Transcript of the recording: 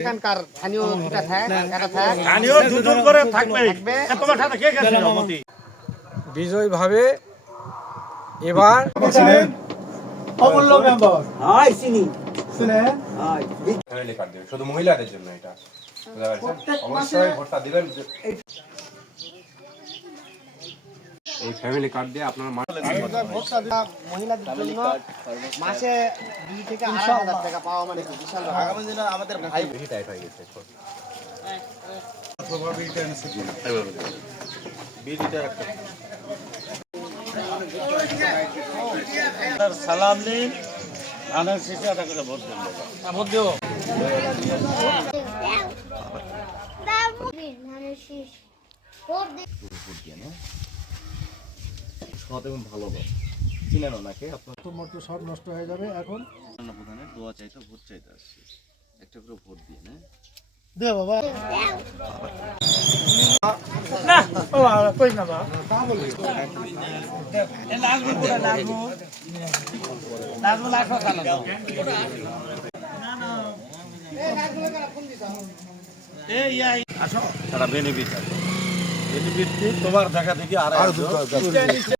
এখানকার স্থানীয় দুটা থাক একটা থাক স্থানীয় দুজন করে থাকবে তোমার সাথে কে গেছে রমতি বিজয় ভাবে এবার অমূল্য মেম্বার হাই চিনি শুনেন হাই ফ্যামিলি কার্ড দেবে শুধু মহিলাদের জন্য এটা অবশ্যই ভোটটা দিবেন এই ফ্যামিলি কার্ড দিয়ে আপনার মহিলাদের জন্য মাসে 2 থেকে 2.5 টাকা পাওয়া মানে কি বিশাল আগামী দিনে আমাদের ভাই বেশি টাইট হয়ে গেছে সালাম নিন ধানের শেষে একটা করে ভোট দেন ভোট দিও সব নষ্ট হয়ে যাবে এখন প্রধানের দোয়া চাইতে ভোট চাইতে আসছে একটা করে ভোট দিয়ে না দে বাবা না ও কই না বাবা এ নাজমুল কোটা নাজমুল আসো তাহলে দাও এই আসো তারা বেনিফিট আছে বেনিফিট তোমার দেখা দেখি আর